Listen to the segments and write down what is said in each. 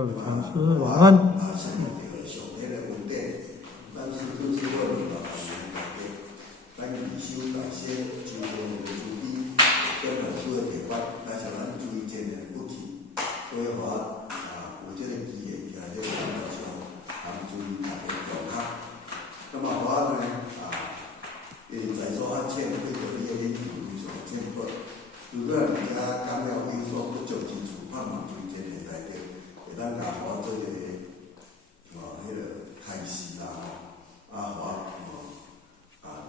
好，同事晚安。上这个上体的稳定，咱师傅是我领导学员内底，咱必修大些周边的注意，跟老师的提法，但是咱注意前人不去，所以话有这个机会，也这个领导上，注意大家调卡。那么我呢在座安欠对我的研究非常欠缺，如果人家感到有所不足之处，盼望注意前人内底，会当甲我做个。迄个开示啦，互我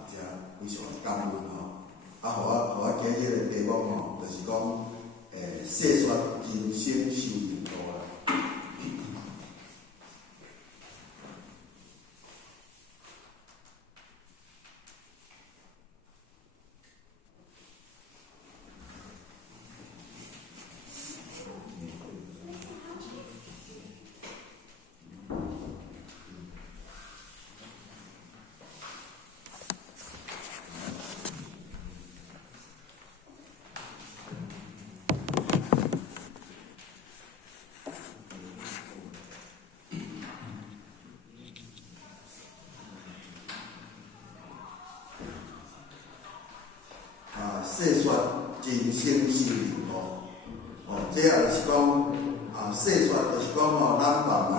遮非常感恩吼，互我今日个题目吼，就是讲细说人生修行路啦。细说人生修行路，这也就是讲细说就是讲咱慢慢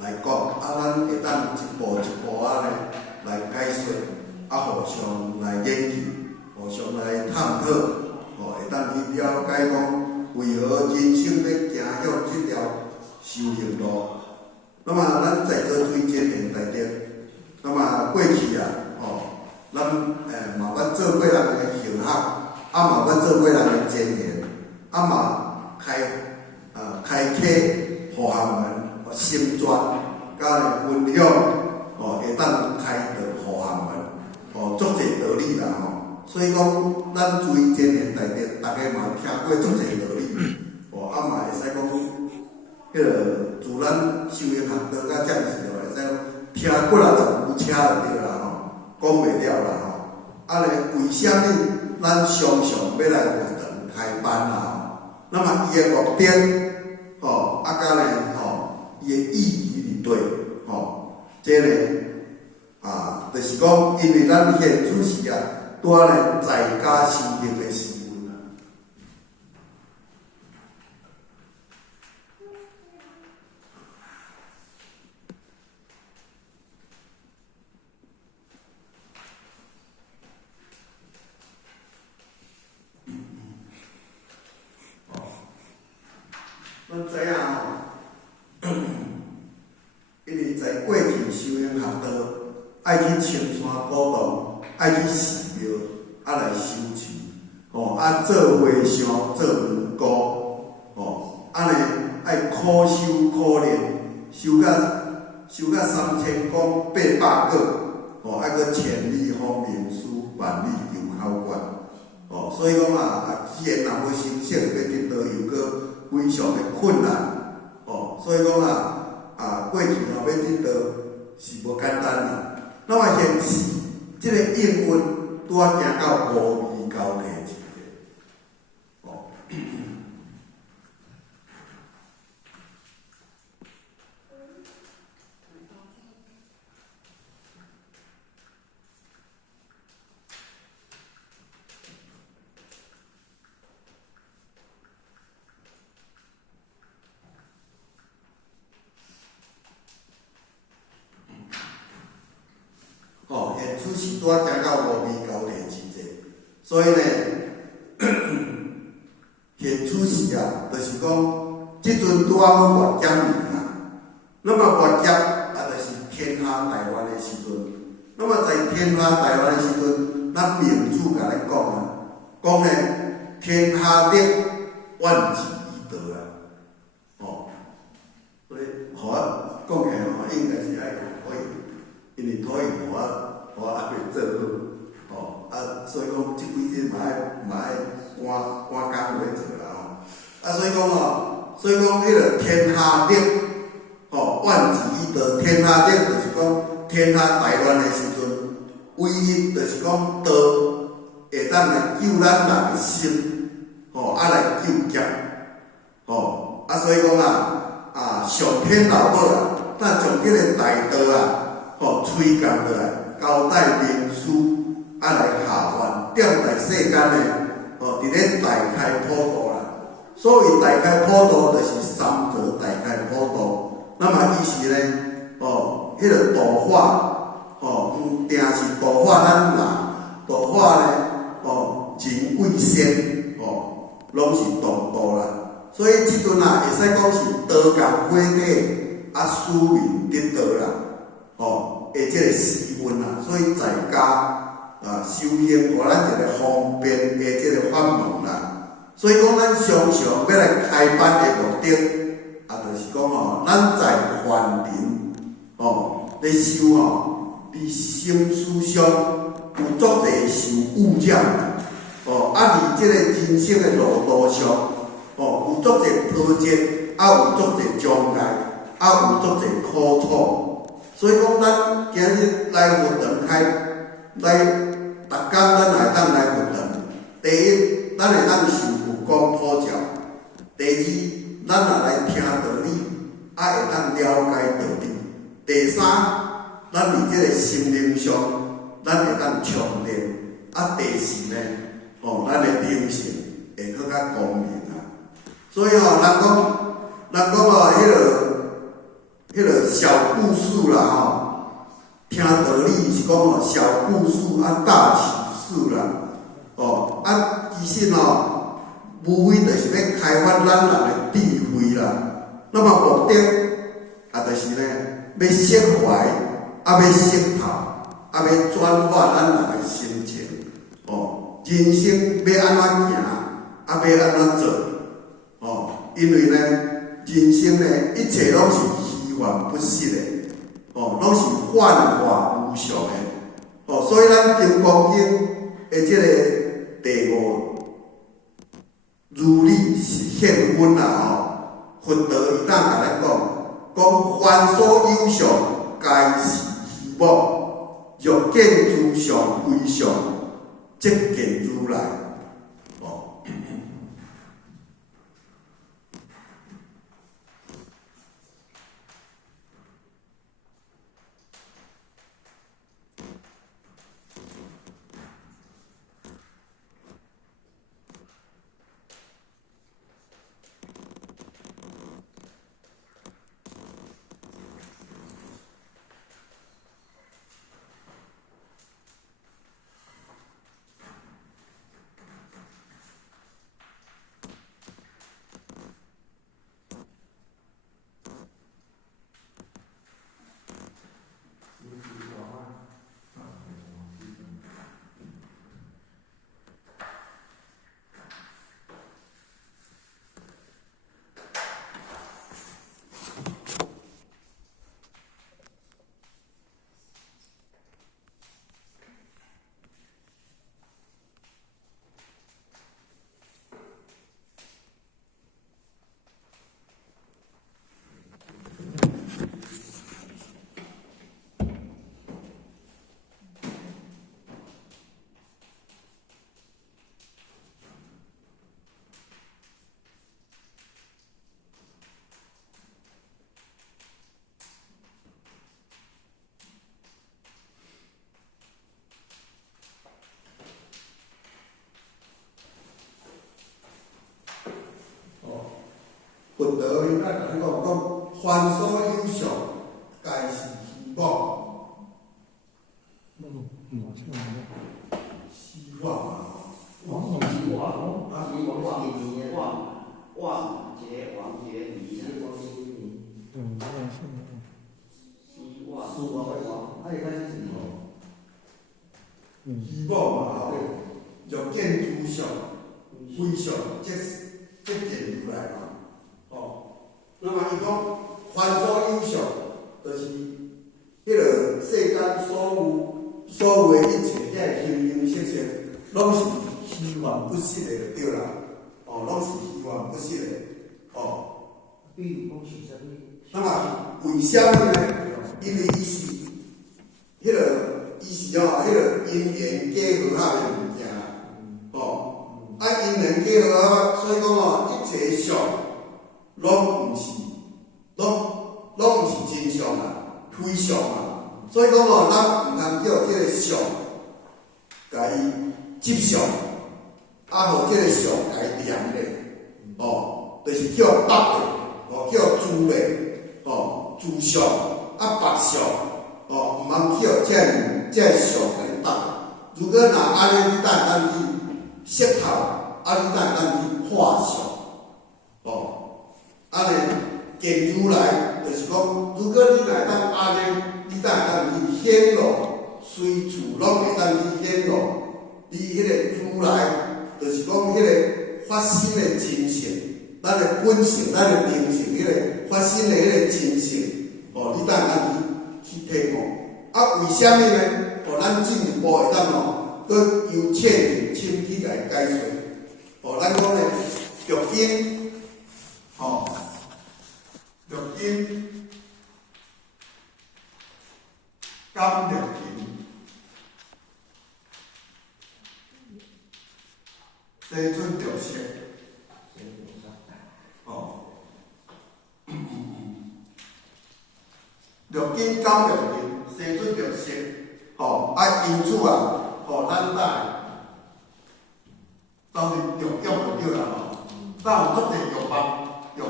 来讲，咱会当一步一步来解说，互相来研究，互相来探讨，会当去了解讲为何人生要行向这条修行路。那么咱在做推荐的内底，那么过去咱嘛捌做过人的行学，嘛捌做过人的前言，嘛开启互学门、心专，甲分享，会当开导互学门，足侪道理啦所以讲，咱注意前言内底，大家嘛听过足侪道理，嘛会使讲，迄个自咱修行学道甲遮时会使听几啊十部车就对啦讲袂了啦为什么咱常常要来活动开班啦那么伊的目的，甲伊的意义伫倒？这就是讲，因为咱现主时拄在家修行的时分咱知影因为在过去修行学道，爱去青山古洞，爱去寺庙，来修持，做和尚，做尼姑，安尼爱苦修苦练，修到3000功800个，爱搁千里方名书，万里求考卷，所以讲既然若要成圣，要得到又搁非常的困难，所以讲过去要得到是无简单啦。那么现时这个应运拄行到无味交替一个，现此时拄行到无味交替之际，所以呢，现此时就是讲，即阵拄好月减年那么月减就是天下大乱的时阵。那么在天下大乱的时阵，咱明主甲咱讲呢，天下德，万事以德所以互我讲起应该是爱可以，因为可以互我还袂做好，所以讲即几日嘛爱赶工来做啦所以讲迄个天下德，万事以德，天下德就是讲天下大乱的时阵，唯一就是讲道会当来救咱人的心，来救劫，所以讲上天老母啊，咱将这个大道啊，推降落来，交代民书来下凡，踮在世间的伫咧大开普渡啦。所谓大开普渡，就是三德大开普渡。那么伊是咧，迄个度化，定是度化咱人，度化咧，人贵仙，拢是度啦。所以即阵会使讲是道共火底，使民得道啦，即个时运啦。所以在家修行，互咱一个方便的即个法门啦。所以讲，咱常常要来开班的目的，就是讲咱在凡人咧修你心思上有足侪受污染，伫即个人生的路途上，有足侪波折，有足侪障碍，有足侪苦楚。所以讲，咱今日来佛堂来，逐工咱会当来佛堂。第一，咱会当受佛讲普照；第二，咱也来听道理，会当了解道理；第三，咱伫即个心灵上，咱会当充电；第四呢，咱的灵性会更较光明啊。所以人讲迄个小故事啦，听道理是讲小故事大启示啦，其实无非就是要开发咱人的智慧啦。那么目的就是呢，要释怀，要释透，要转化咱人的心情。人生要安怎行，要安怎做？因为呢，人生呢，一切拢是虚幻不实的，拢是幻化无常的。所以咱金刚经的即个第5如理是现分啦，佛道伊当甲咱讲凡所有相，皆是虚妄，欲见诸相非相，即见如来。佛道里咱甲你讲凡所有相，皆是虚妄。虚妄嘛，王杰尼，希望，他也开始什么？虚妄嘛，欲见诸相，非相，即见如来嘛。那么伊讲凡所有相，就是迄个世间所有的一切，遐形形色色，拢是虚幻不实的，就对啦。拢是虚幻不实的。比如讲是啥物？那么为什么呢？因为伊是迄个因缘结合合的物件，因缘结合合，所以讲一切相拢毋是上啊，所以讲哦，咱毋通叫即个上，甲伊接上，互即个上甲伊连咧，就是叫北咧，叫主咧，主上，北上，毋通叫这上甲伊北。如果若安尼，你当去舌头，你当去画上，安尼研究来就是讲，如果你来当安尼，你当去显露，随处拢会当去显露，你迄个主来，就是讲迄个发生的真性，咱的本性，咱的灵性，迄个发生的迄个真性，你当去体悟。为虾米呢？咱进一步会当佮由切入深去来解说。咱讲呢，玉根，玉根，甘玉根，生出着色，玉根甘玉根，生出着色，因此啊，咱当然着用就对啦，咱有足侪药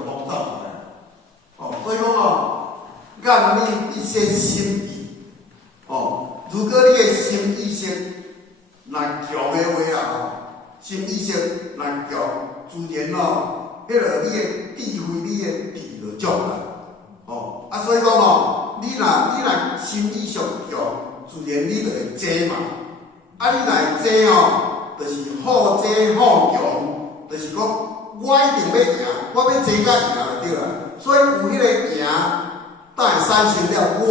方走出来，所以讲按你一些心意，如果你的心意识若强的话啦，心意识若强，自然迄个你的智慧、你的智就足啦，所以讲你若心意识强，自然你就会坐嘛，你若会坐就是好坐好强，就是讲我一定要赢，我要坐甲赢就对啦。所以有迄个赢，才会产生了我，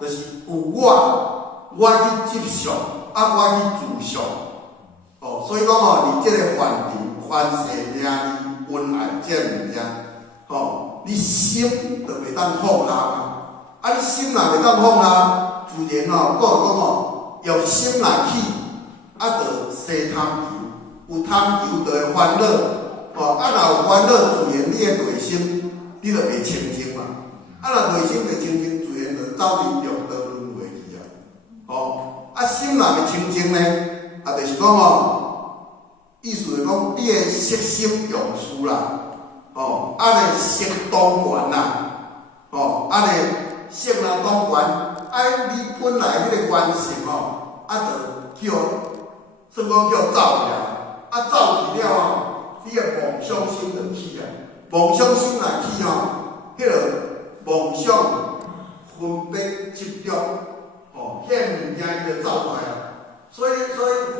就是有我去接受，我去自受。所以讲伫即个梵庭、凡世名利、恩爱这物件，你心就袂当放下嘛。你心若袂当放下，自然讲欲心若起。就生贪求，有贪求就会烦恼，若有烦恼，自然你的内心你就袂清净嘛。若内心袂清净，自然就走入六道轮回去啊。心若袂清净呢，就是讲意思是讲你的色心用事啦，尼色当权啦，尼色若当权，你本来迄个原性就叫。算讲叫走去走去了你的妄想心就起啊。妄想心若起迄个妄想分别执着，遐物件伊就走出来啊。所以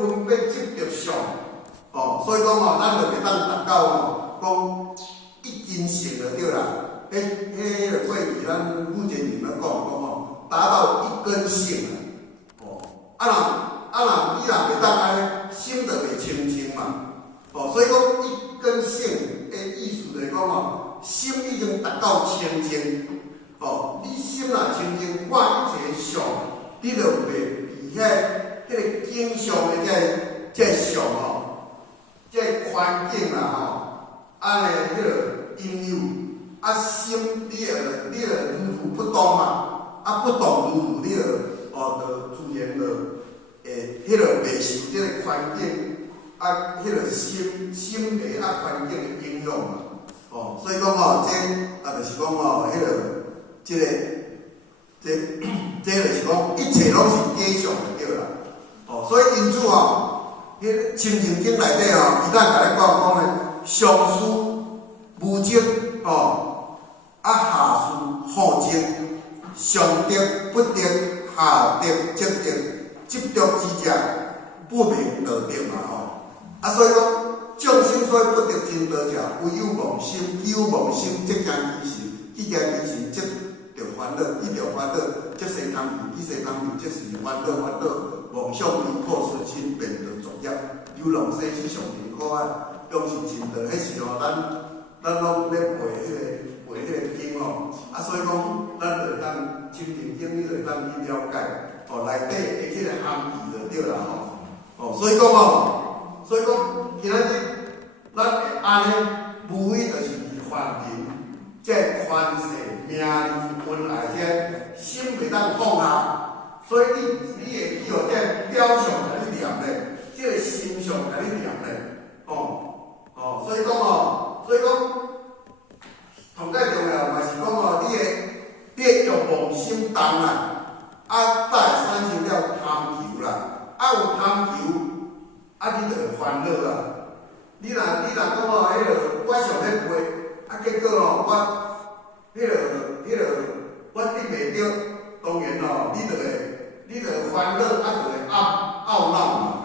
分别执着上，所以讲咱就袂当达到讲一根性就对啦。迄个过去咱负责人咧讲达到一根性啊。若你若袂当安尼，心就袂清净嘛。所以讲一根性的意思就是讲心已经达到清净。你心若清净，看一切相，你就袂被迄个景象的这相这环境安尼迄个因由，心你就如如不动嘛，不动如如，你就自然就。迄个袂受即个环境迄个心理环境的影响嘛。所以讲这就是讲迄个这就是讲一切拢是假象就对啦。所以因此迄个《清净经》内底伊咱甲你讲咧，上师无执下师好执，上德不德，下德则德。执着之者，不明道德嘛所以讲，众生所以不得真道者，唯有妄心，有妄心即行其事，即行其事即着烦恼，即着烦恼即生贪欲，即生贪欲即是烦恼，妄想离苦顺心，变着作业，有浪生是上贫苦用是真道，迄时咱拢咧背迄个经所以讲，咱就当清净经，你就当去了解。内底的迄个含义就对啦所以讲今仔日咱会安尼，无非就是梵庭这权势、名利、恩爱，这心袂当放下，所以你会去互这表象甲你念咧，这个心象甲你念咧，所以讲，上界重要嘛是讲你的欲望心重啦，才会产生了贪求啦，有贪求，你就会烦恼啦。你若讲迄个我想要买，结果我得袂着，当然你就会烦恼，就会懊恼嘛，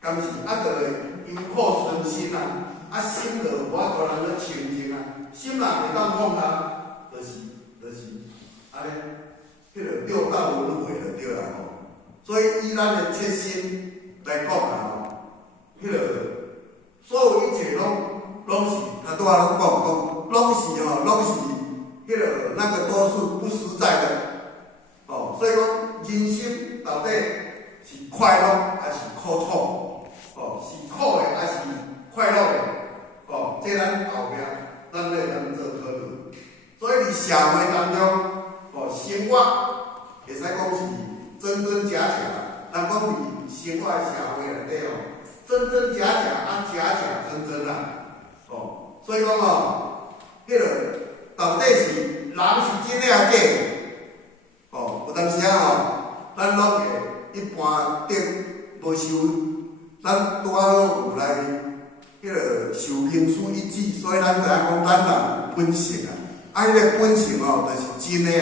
敢是？就会忧苦身心啊，心就无法度通清净啊，心若袂当放下，就是安尼，迄个六道轮回就对啦吼。所以以咱的切身来讲迄个所有一切拢是，拄仔拢讲，拢是迄个那个都是不实在的，所以讲人生到底是快乐还是苦楚，是苦的还是快乐的，这咱后壁咱要通做讨论。所以伫社会当中，生活会使讲是真真假假，咱讲伫生活的社会内底真真假假假假真真啦，所以讲迄个到底是人是真诶假的？有当时咱拢会一般顶无受，咱拄好有来迄个受名词一指，所以咱知影讲咱人本性迄个本性就是真诶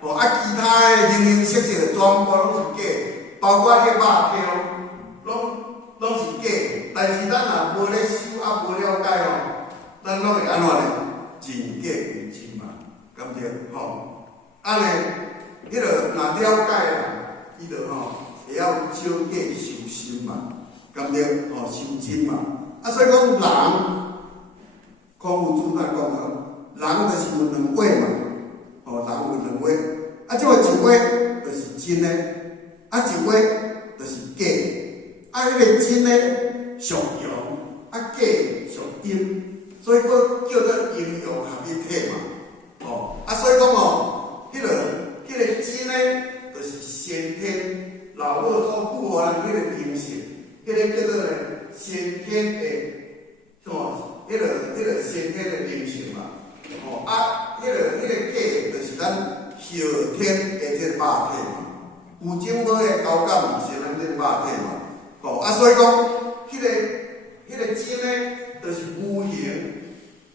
其他诶形形色色全部拢是假的，包括迄个肉体拢是假的，但是咱若无咧修无了解咱拢会安怎咧？真假为真嘛，敢对？安尼，迄个若了解伊就会晓少假修心嘛，敢对？修真嘛。所以讲人，孔夫子咱讲人就是有两位嘛，人有两位，即个一位就是真诶，一位就是假诶，迄个真诶属阳，假属阴，所以佫叫做阴阳合一体嘛，所以讲迄个真诶，就是先天老母所富含迄个灵性，迄个叫做先天诶，迄个先天诶灵性嘛，迄个假就是咱后天诶这个肉体嘛，有种无诶交感是咱这个肉体嘛，所以讲迄个真诶就是无形，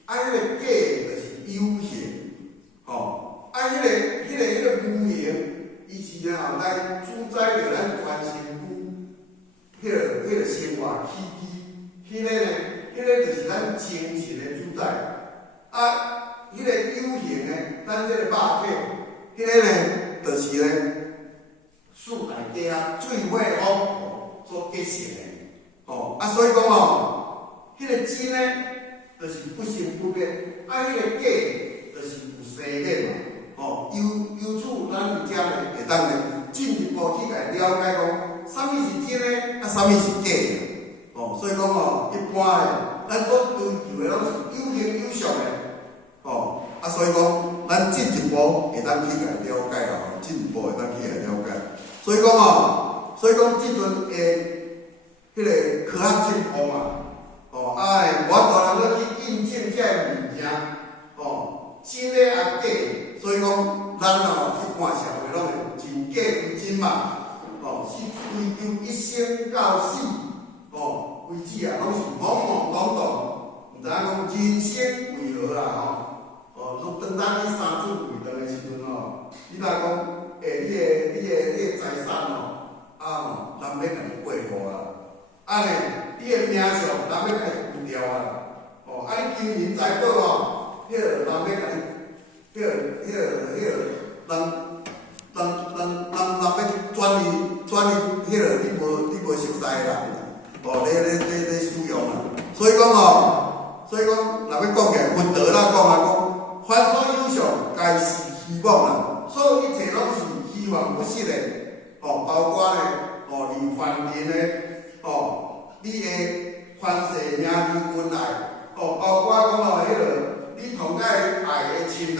迄个假就是有形，迄个无形，伊是来主宰着咱全身躯，迄个生活起居，迄个就是咱精神的主宰。迄个有形的，咱这个肉体，迄个就是树内底最火火所结成的。所以讲迄个真的，就是不生不灭，迄个假就是有生灭嘛。由此咱伫遮会当进一步去来了解讲，啥物是真的，啥物是假的。所以讲一般的，咱所追求的拢是有形有相的。所以讲咱进一步会当去来了解进一步会当去来了解。所以讲即阵的迄个科学进步嘛，无法度通去印证这物件，真的也假的。所以讲，咱一般社会拢会真假为真嘛，是追求一生到死，为止拢是懵懵懂懂，毋知影讲人生为何当咱去三子为堂的时阵你若讲你的财产人要甲你过户啦，你的名相人要甲你丢掉你金银财宝迄个人要甲你。迄个人要去转移迄个你无熟悉的人，你使用啦。所以讲若要讲起来，文德啦讲凡所有相，皆是虚妄啦。所有一切拢是虚幻不实的，包括你凡人的你的权势名利恩爱，包括讲迄个你你同咱爱的亲人、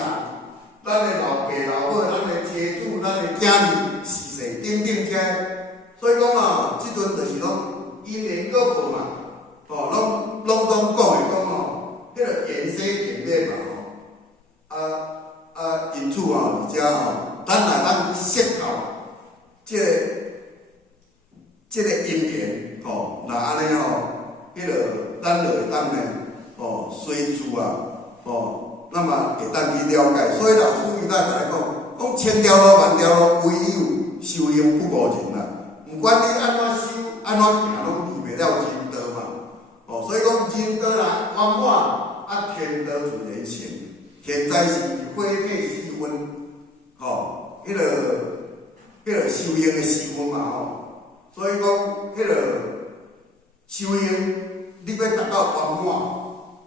咱的老爸老母、咱的妻子、咱的囝儿、事事等等起来，所以讲哦，即阵就是讲因缘果报嘛，拢总讲的讲哦，迄个缘生缘灭嘛因此而且咱若咱识透即个因缘那安尼迄个咱就会当呢随处那么会当去了解。所以老师伊咱来讲千条路万条路，唯有修行不误人啦。毋管你安怎修，安怎行，拢离袂了人道嘛。所以讲人道若圆满，天道自然成。现在是火体四温，迄个修行的时分嘛所以讲迄个修行，你要达到圆满，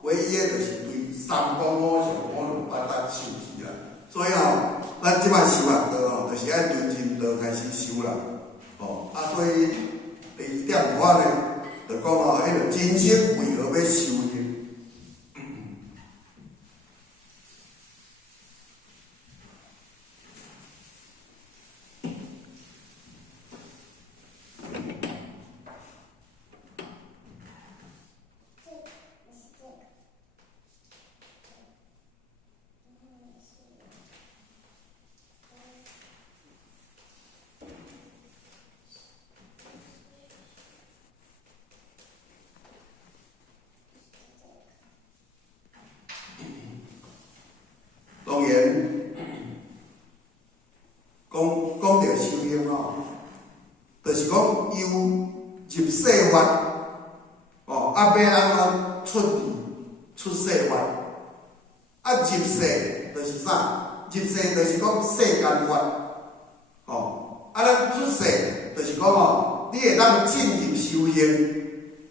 唯一的就是对三公五常五伦八德受持啦。所以咱即摆修学道就是爱对人道开始修啦。所以第二点我呢，就讲迄个真心为何要修行？当然，讲到修行就是讲由入世法，要安怎出世法？入世就是啥？入世就是讲世间法，咱出世就是讲你会当进入修行，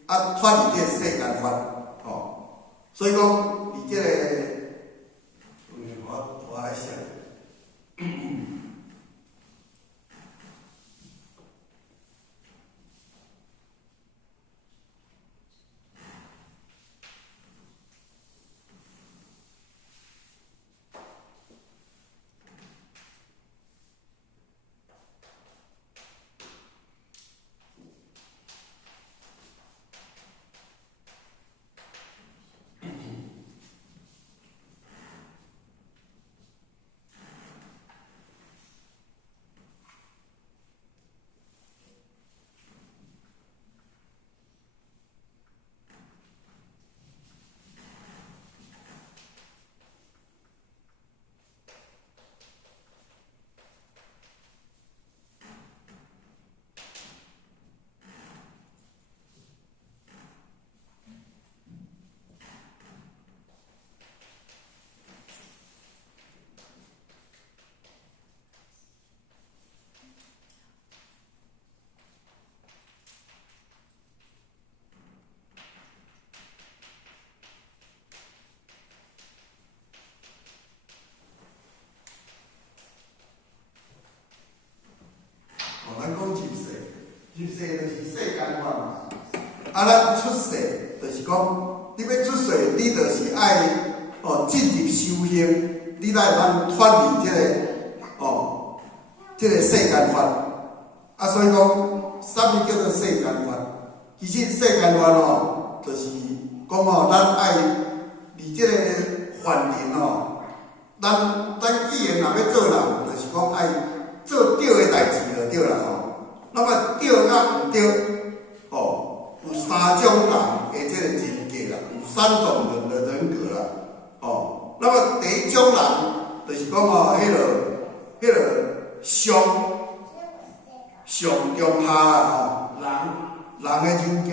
脱离这世间法，所以讲伫这个。我来写。入世就是世间法嘛，咱出世就是讲，你要出世，你就是爱进入修行，你才会当脱离这个世间法。所以讲，啥物叫做世间法？其实世间法就是讲咱爱离这个凡人咱既然若要做人，就是讲爱做对的代志就对啦那么对甲毋对，有三种人的这个人格啦，有三种人的人格啦，那么第一种人就是讲迄个上中下人的人格。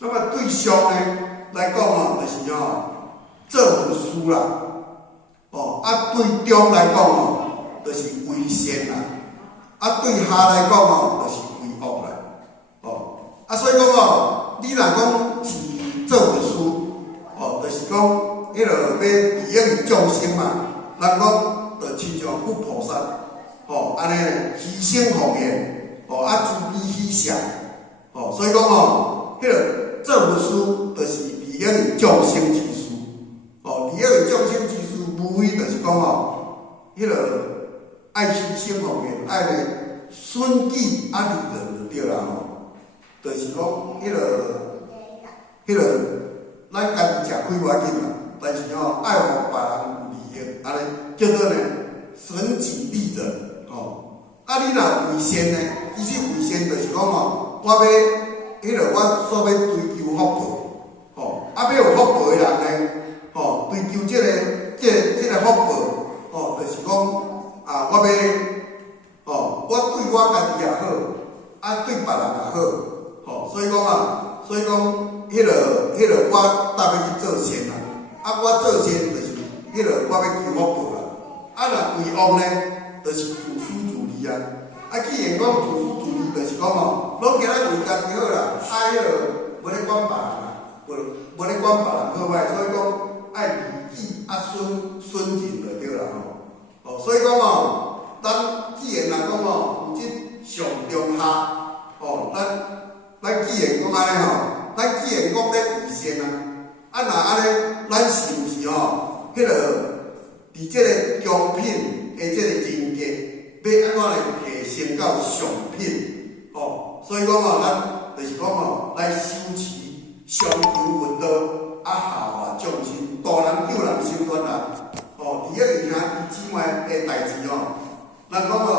那么对上呢来讲就是做佛事啦，对中来讲就是为善啦，对下来讲就是为恶啦，所以讲你若讲是做佛事，就是讲，迄落要利用众生嘛，咱讲着亲像佛菩萨，安尼咧牺牲奉献，慈悲喜舍，所以讲迄落做佛事就是利用众生之事，利用众生之事，无非就是讲迄落爱牺牲奉献，爱咧顺己利人就对啦就是讲迄落咱家己食亏无要紧啦，但是爱互别人有利益，安尼叫做呢损己利人你若为善呢，其实为善就是讲我要我所要追求福报，要有福报的人呢，追求这个福报，就是讲我对我家己也好，对别人也好，所以讲迄落我搭要去做善啦，我做善就是迄落我要求福报啦，若为恶呢，就是自私自利啊。既然讲自私自利，就是讲拢今仔为家己好啦，迄落无咧管别人啦，无咧管别人好歹，所以讲爱利己顺人就对啦所以讲咱既然讲有这上中下咱既然讲安尼咱既然讲咧为善若安尼，咱是毋是迄落伫这个中品的这个人格，要安怎来提升到上品？所以讲咱就是讲来修持上求佛道，下化众生，度人救人，修团人。伫个以兄弟姊妹的代志咱讲迄落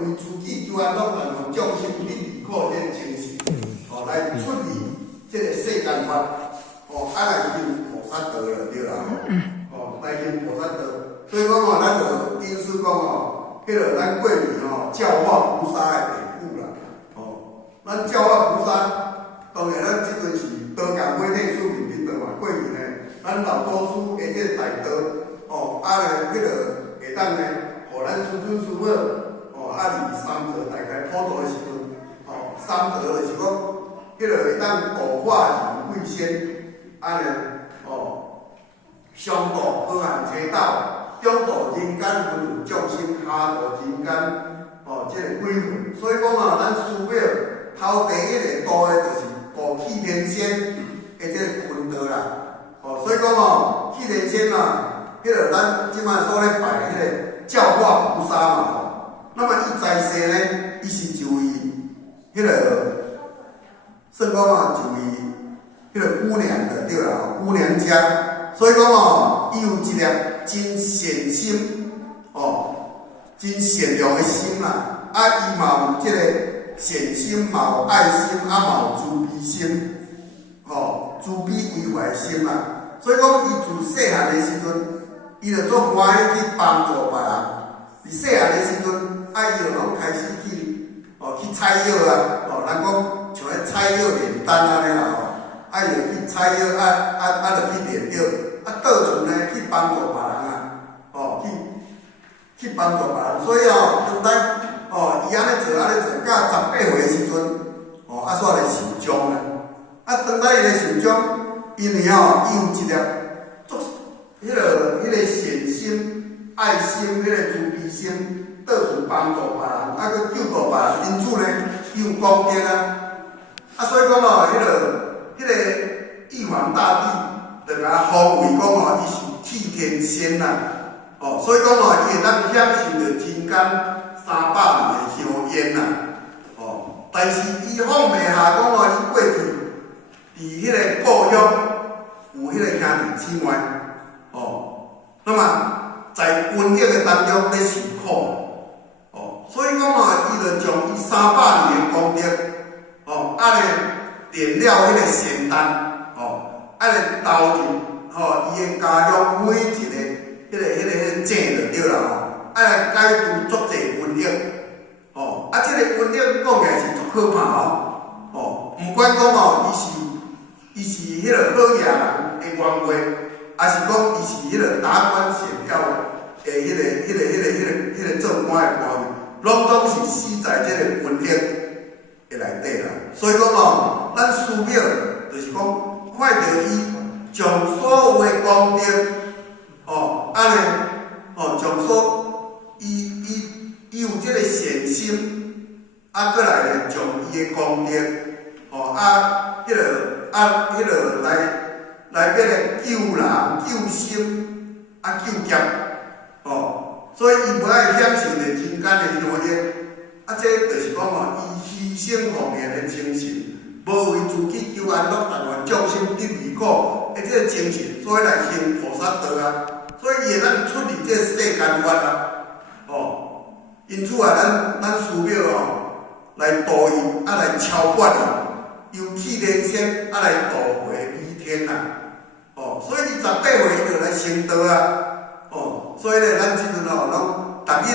为自己救安乐，但让众生利益靠这个精神，来出离这个世间法，来行菩萨道了对啦，来行菩萨道。所以讲咱就因此讲迄落咱过去教化菩萨的地步啦，咱教化菩萨，当然咱即阵是道教每天书面领导嘛，过去呢，咱老祖师的这个大道，迄落会当呢，互咱孙孙孙母，离三德大概普渡的时阵，三德就是讲，迄落会当度化人贵仙，上度好汉车道，中度人间分有众生，下度人间这个鬼魂。所以讲咱寺庙头第一个度的就是度气天仙的这个坤道啦。所以讲气天仙迄落咱即摆所咧拜迄个教化菩萨嘛那么伊在世呢，伊是一位迄落算讲一位迄落姑娘的对啦，姑娘家。所以讲伊有一粒真善心，真善良的心啦。伊嘛有即个善心，嘛有爱心，嘛有慈悲心，慈悲为怀的心啦。所以讲伊自细汉的时阵，伊就做欢喜去帮助别人。伫细汉的时阵，伊就拢开始去采药啊，人讲像迄采药炼丹安尼啦伊就去采药，就去炼药，倒厝呢去帮助别人去帮助别人。所以当咱伊安尼做，到18岁的时阵，煞来受奖啦。当咱伊来受奖，因为伊有一粒迄个善心、爱心、迄个慈悲心，倒去帮助别人，去救助别人，因此呢，伊有功德所以讲迄个玉皇大帝就甲封为讲伊是气天仙啦。所以讲伊会当享受着人间300年的香烟啦。但是伊放袂下讲伊过去伫迄个故乡有迄个兄弟姊妹。那么在瘟疫的当中咧受苦，所以讲伊就将伊300年的功德，炼了迄个仙丹，来投入伊的家乡每一个迄个井就对啦，来解除足济瘟疫，即个瘟疫讲起来是足可怕毋管讲伊是迄个好野人的冤话。还是讲伊是迄个达官显票的迄个做官的官员，拢总是死在即个瘟疫的内底啦。所以讲咱寺庙就是讲看到伊将所有的功德，安尼，将伊有即个善心，过来咧，将伊的功德，迄落来要来救人、救生、救劫，所以伊无爱享受着人间的欢乐，这就是讲伊牺牲奉献的精神。无为自己求安乐，但愿众生得离苦的这个精神，所以来行菩萨道啊。所以伊会咱出离这个世间法啊。因此啊，咱寺庙来度伊，来超拔伊，由气连仙，来度回弥天啊。所以伊18岁伊就来成道啊。所以咧，咱即阵拢逐日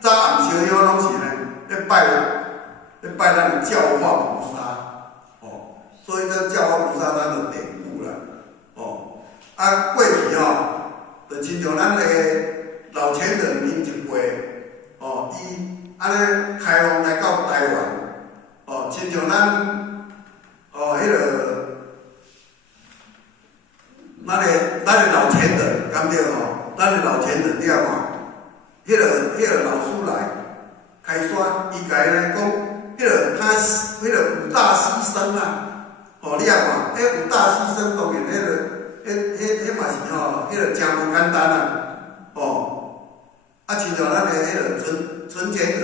早暗烧香拢是咧拜咱的教化菩萨。所以这教化菩萨咱就典故啦，过去就亲像咱的老前人民一辈，伊安尼开放来到台湾，亲像咱，咱的老前人，敢对咱的老前人你啊看，迄个老师来开山，伊甲伊来讲，迄个五大牺牲啊。你也看，有大牺牲，当然迄嘛是迄个真无简单啊。亲像咱的迄个陈前人，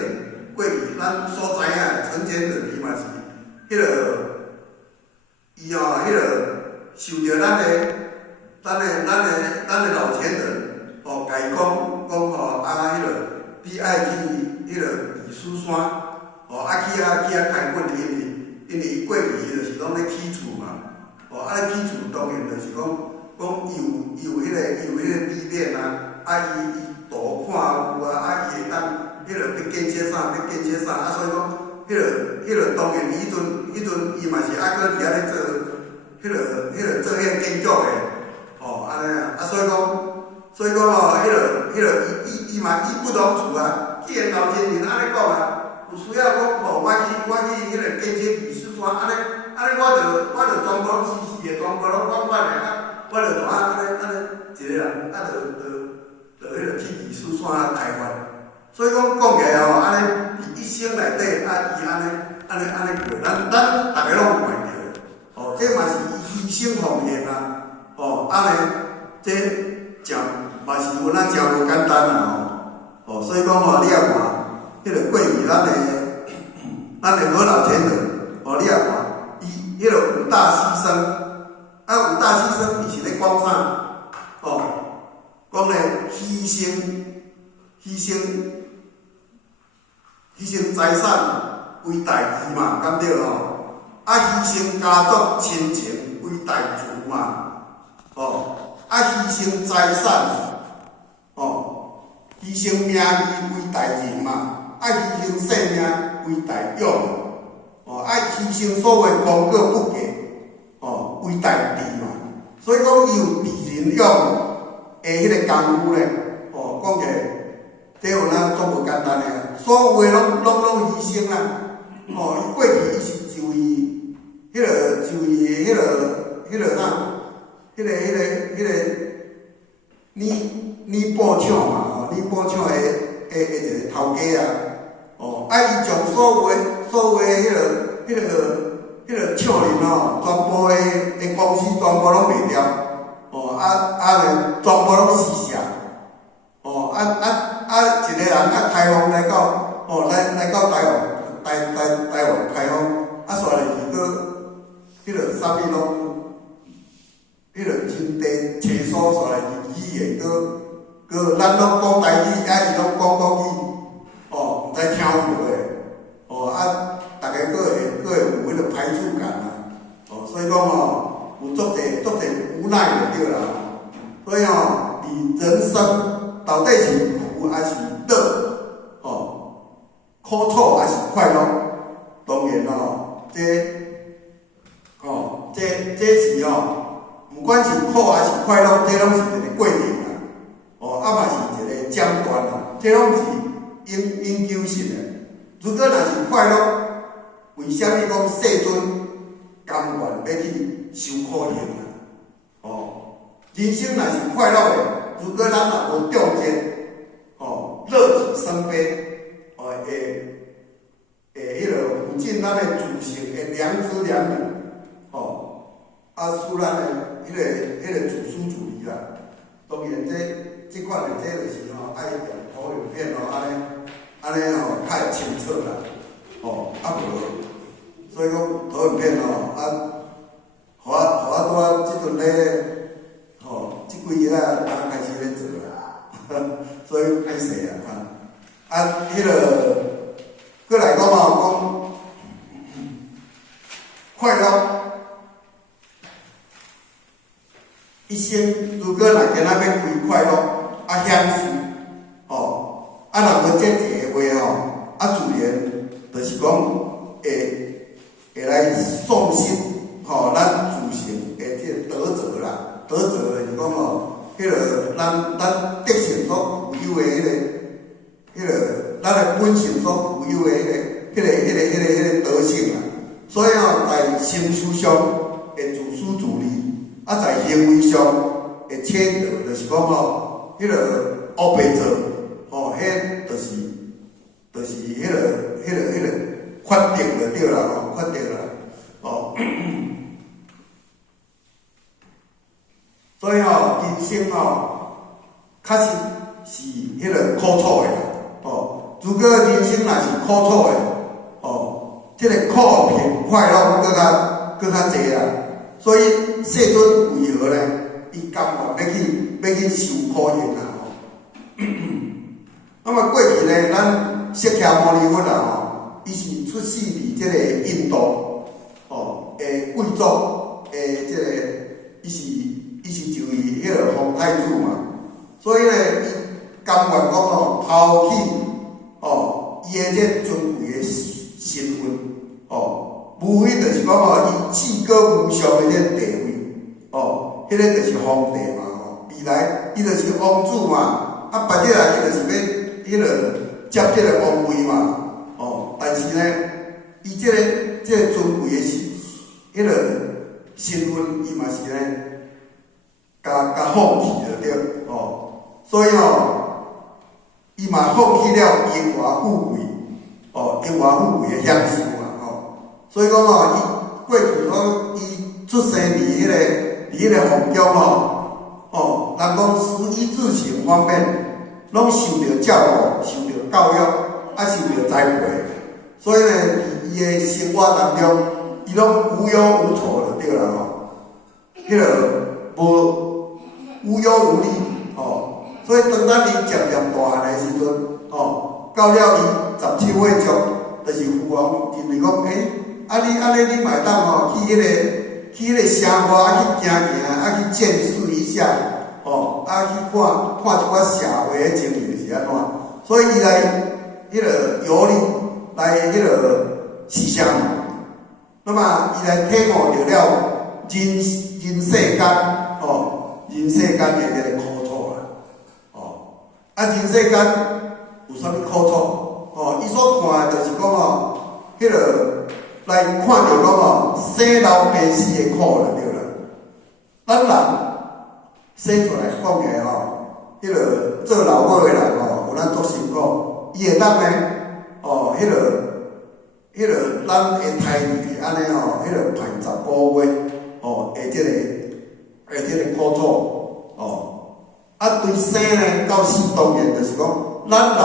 过去咱所知影的陈前人，伊嘛是迄个伊迄个受着咱的老前人，甲伊讲迄个你爱去迄个避暑山，去开垦因为过去伊就是讲咧起厝嘛，尼起厝当然就是讲伊有迄个地面啊，伊大看有啊，伊会当迄个要建设啥，所以讲迄个当然迄阵伊嘛是搁伫遐咧做迄个做迄个建筑的，安尼啊，所以讲迄个伊不同厝啊，既然老前人安尼讲啊。有需要讲，我去迄个建设避暑山，安尼我就全部拢死的，全部拢反反的，我就安尼一个人，就迄个去避暑山开发。所以讲起来安尼伫一生内底，伊安尼过，咱大家拢有看到，这嘛是伊牺牲奉献啊，安尼这真嘛是有真无简单啊，所以讲你也看。迄个过去咱的好老前人，你也看，伊迄个五大牺牲，五大牺牲伊是咧讲啥？讲咧牺牲财产为大义嘛，敢对牺牲家族亲情为大慈嘛，牺牲财产，牺牲名誉为大仁嘛。爱牺牲性命为大勇，爱牺牲所有功过不给，为大智嘛。所以讲伊有智仁勇的迄个功夫咧，讲起来，这有咱足无简单的，所有的拢牺牲啦。伊过去伊是就伊迄个啥，迄个尼布厂嘛，尼布厂的一个头家啊。伊将所有迄个厂人全部的公司全部拢卖掉，全部拢死下，一个人开放来到台湾开放，煞来是迄个啥物拢，迄个真地厕所煞来是语言，咱拢讲台语，伊拢讲国语。毋知听无诶，大家佫会有迄个排斥感啊，所以讲有足侪无奈就对啦。所以你人生到底是苦还是乐？苦楚还是快乐？当然这是毋管是苦还是快乐，这拢是一个过程啊，嘛是一个阶段啊，这拢是。永久性的，如果若是快乐，为虾米讲世尊甘愿要去受苦行啊？人生若是快乐的，如果咱若无中间，乐极生悲，迄个附近咱的自性的良知良能，使咱的迄个自私自利啦。当然这款的这就是爱用投影片安尼较会清楚啦，无，所以讲投影片互我拄仔即阵咧。即几日啊，开始咧做啦，所以歹势啊，迄个，过来讲讲快乐，一生如果若今仔要为快乐享受，若无这个话自然就是讲会来丧失咱自身的这个德泽啦。德泽就是讲迄个咱德性所具有的迄个咱的本性所具有的迄个德性啊。所以在心思上会自私自利，在行为上会切道，就是讲迄个乌白做，迄就是迄个法定就对啦，法定啦，所以人生确实是迄个苦楚的如果人生若是苦楚的这个苦平快乐更较侪啦。所以世尊为何呢？伊甘愿要去受苦刑啦那么过去呢，咱释迦牟尼佛啦伊是出世伫这个印度贵族这个伊是就伊迄个皇太子嘛，所以呢，伊甘愿讲抛弃伊的这尊贵的身份无非就是讲伊至高无上的这地位迄个就是皇帝嘛未来伊就是王子嘛，别个来伊就是要迄个接这个王位嘛但是呢，伊这个尊贵的迄个身份，伊嘛是呢。甲放弃了对所以伊嘛放弃了荣华富贵荣华富贵的享受嘛所以讲伊过去讲伊出生伫迄个皇宫人讲食衣住行方面，拢受着照顾，受着教育，受着栽培，所以呢，伊的生活当中，伊拢无忧无愁就对啦迄个无忧无虑所以当咱伊渐渐大汉的时阵到了伊17岁足，就是父王认为讲你安尼你嘛会当去迄个城外去行行，去见识一下去看一寡社会的情形是安怎，所以伊来迄个游历，来迄个思想，那么伊来体悟着了人世间人世间的这个苦楚啦，人世间有啥物苦楚？伊所看的就是讲迄个来看到讲生老病死的苦就对啦。咱人生出来讲起来迄个做老母的人有咱足辛苦，伊会当呢迄个咱的胎儿安尼迄个排10个月这个苦楚对生呢到死当然就是讲咱人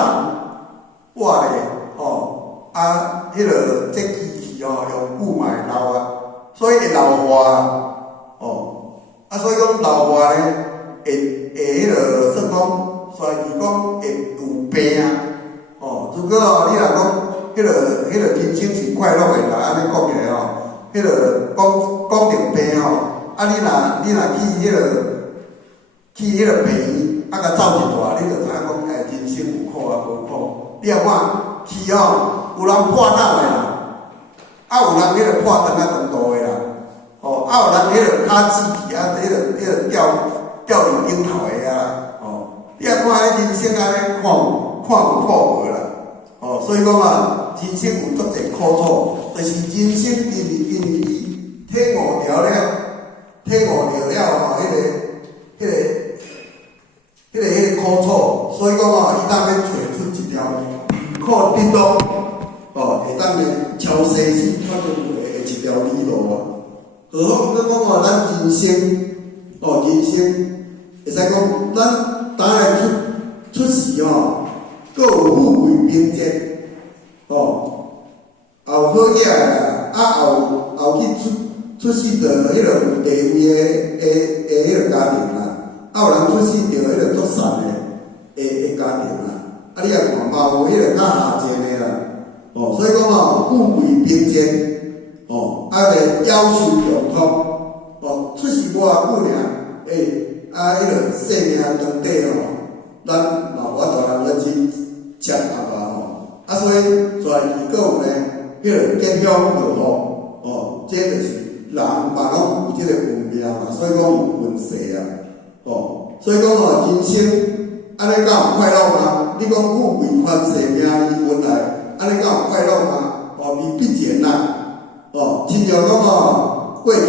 活咧迄个这机器用久嘛会老啊，所以会老化所以讲老化呢会迄个算讲虽然讲会有病如果你若讲迄个人生是快乐的啦，安尼讲起来迄个讲着病你若去迄个病院甲走一段，你就知影讲人生有苦无苦。你啊看去有人破脑的啦，有人迄个破肠长途的啦，有人迄个骹趾去迄个掉入顶头的啊你啊看人生安尼看有苦无啦所以讲人生有足侪苦楚，就是人生因为伊体悟着了迄个靠得到，会当个超西死看到的一条理路啊。何况咱讲话，咱人生，人生会使讲，咱当然出世各有富贵贫贱，后好野啦，后去出世着迄个有地位的迄个家庭啦，有人出世着迄个足善的家庭啦，你也看嘛有迄个较下贱的啦，所以讲富贵贫贱，个夭寿长康，出世无偌久尔，迄个生命长短咱嘛有法度人要去掌握啊，所以传奇个有呢，迄个吉祥落福，这就是人嘛拢有即个运命嘛，所以讲有运势啊，所以讲人生安尼敢有快乐吗？你讲富贵凡世命伊运来，安尼敢有快乐吗？未必然啦，亲像讲过去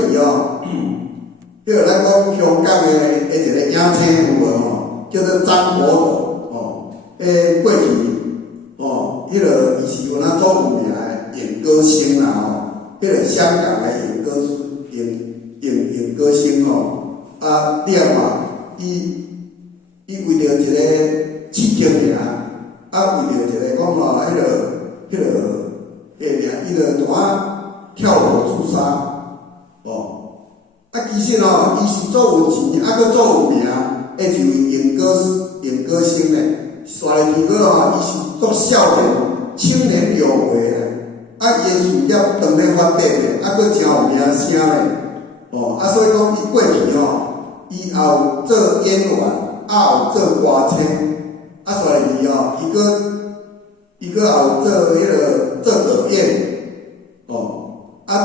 迄个咱讲香港的一个影星有无叫做张国荣，过去迄个伊是有那做有名的演歌星啦，迄个香港的演歌星你啊嘛，伊为着一个刺激名，为着一个讲迄个名，伊就怎跳楼自杀，其实伊是做有钱，搁做有名，就演歌星咧，煞入去伊是做少年，青年有为伊的事业当咧发展咧，搁真有名声咧，所以讲伊过去伊也有做演员，也有做歌星，煞入去伊搁也有做迄个做导演，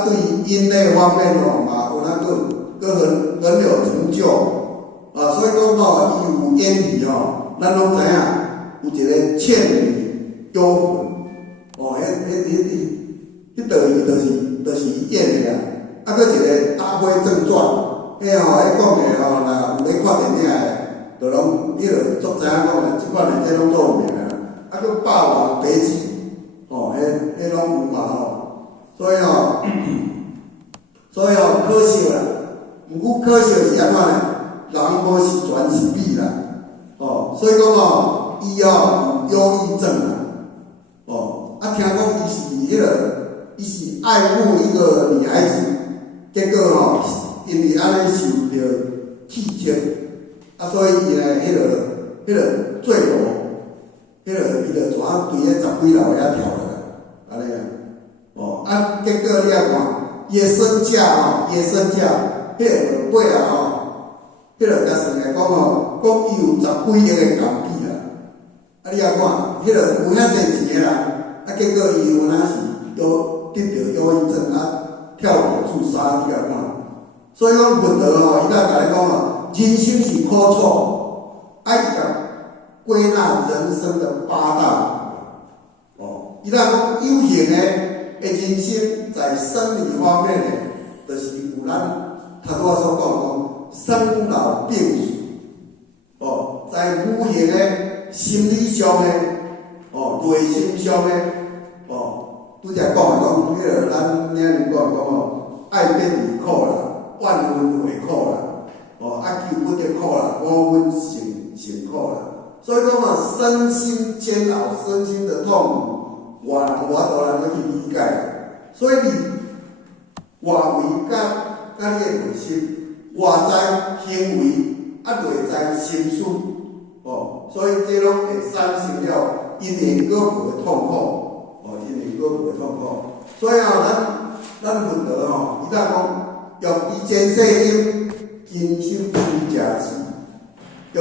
对音乐方面嘛有那个很有成就，所以讲伊有演戏咱拢知影有一个倩女幽魂，迄道伊就是伊演的啊，搁一个阿飞正传，迄讲的若有咧看电影的，就拢迄个足知影讲的，即款的这拢做有名的，搁霸王别姬，迄拢有嘛所以可惜啦，毋过可惜是安怎呢？人无是全是美啦，所以讲伊有忧郁症啦，听讲伊是爱慕一个女孩子，结果因为安尼受到气切，所以伊呢迄个坠楼，伊就怎对迄10几楼遐跳落来，安尼结果你啊看，伊的身价，迄个尾迄个甲算来讲伊有10几亿的港币啦，你啊看，迄个有遐济钱的人，结果伊有哪是得到忧郁症跳楼自杀，你啊看，所以讲文德伊甲你讲人生是苦楚，伊甲归纳人生的8大伊若讲有形的人生在生理方面的，就是有咱头拄仔所讲生老病死，在无形的心理上的，内心上的，拄则讲迄个咱领人讲爱变为苦啦，万分为苦啦，求不得苦啦，五分成苦啦。所以讲身心煎熬，身心的痛苦，外人无法度人去理解。所以你外围甲你的内心，外在行为内在心思，所以这拢会产生了因缘果报的痛苦，因缘果报的痛苦。所以咱文德伊甲讲，欲知前世因，今生须假事；欲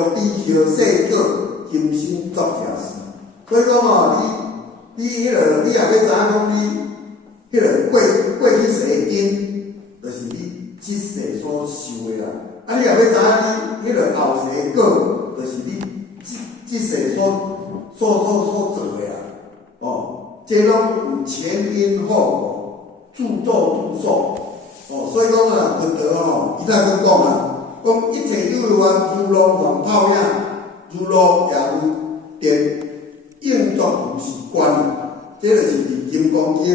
知后世果，今生作假事。所以讲你迄个你也要知影讲你迄个过去世的因，就是你即世所受的啦。你也要知影你迄个后世的果，就是你即世所做的啦。这拢有前因后果，自作自受。所以讲文德伊才去讲一切有缘如龙环泡影，如露也如电，应作如是观。这就是《金刚经》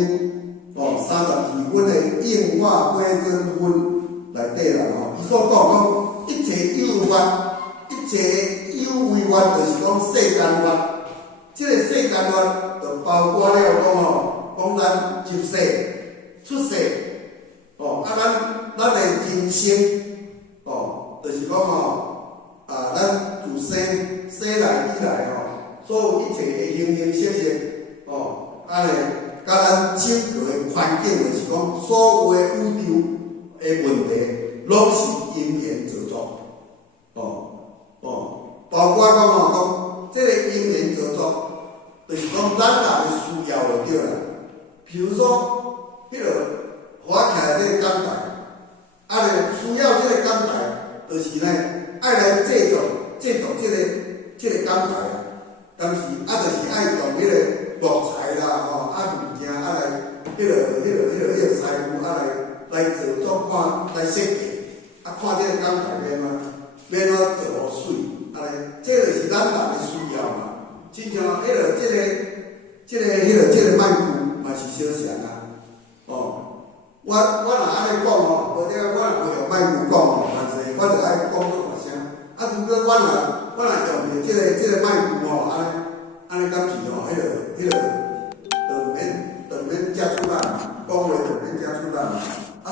32分的应化归真分内底啦吼。伊所讲一切有法，一切有为法，就是讲世间法。这个世间法就包括了讲咱入世、出世，咱的人生，就是讲咱自生来以来所有一切的形形色色，甲咱周围的环境，就是讲所有的宇宙的问题，拢是因缘造作，包括讲这个因缘造作，就是讲咱人的需要就对啦。譬如说，迄个花起来这个钢台，需要这个钢台，就是呢，爱来制作这个钢台，但是就是爱用迄个木材啦，物件来，迄个师傅来制作来设计，看这个钢台免怎做好水，这就是咱人的需要嘛。亲像这个麦克嘛是小像我若安尼讲无对，我若无用麦克讲但是我就爱讲做大声。如果我若用着这个麦克安尼敢是迄个就免遮出力，讲话就免遮出力。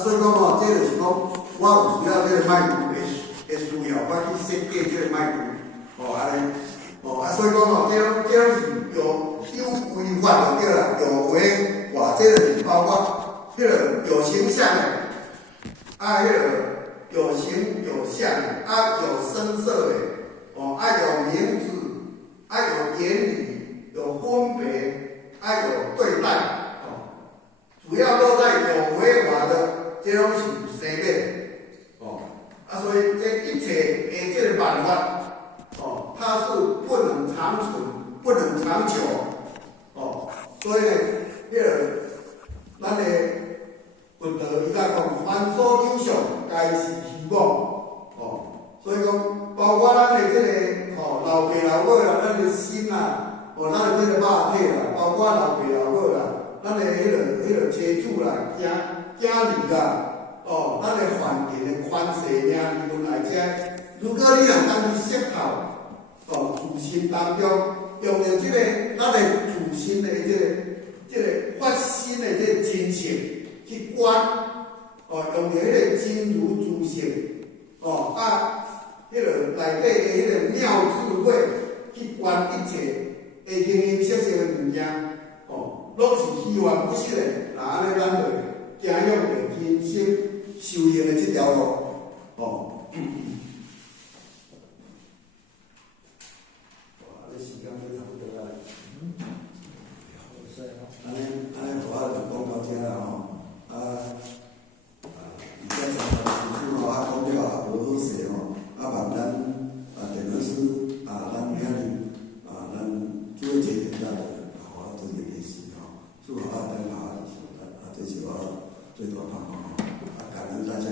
所以讲这就是讲我有需要这个麦克的需要，我去设计这个麦克，安尼。所以讲这拢是有规范就对啦，有为话，这个是包括迄个有形象的，迄个有形有相的，有声色的，有名字，有言语，有分别，有对待，主要都在有为法的，这拢是生命的，所以这一切的这个办法。它是不能长存，不能长久，所以呢，咱的佛道伊甲讲，凡所有相，皆是虚妄，所以讲，包括咱的这个老爸老母啦，咱的心啦，咱的这个肉体啦，包括老爸老母啦，咱的迄个妻子啦、囝儿啦，咱的环境的款式命运来遮，如果你若当去摄透。自心当中，用着这个咱的自心的这个发心的这个真性去观，用着迄个真如自性，迄个内底的迄个妙智慧去观一切的形形色色的物件，拢是虚幻不实的。那安尼咱就行用着人生修行的这条路，时间都差不多啊。安尼，互我就讲到遮啦现在常常师傅讲了也无好势望咱电脑师咱遐尼咱做一个咱互我做一个事祝互我等互我这是我最大盼望感恩大家。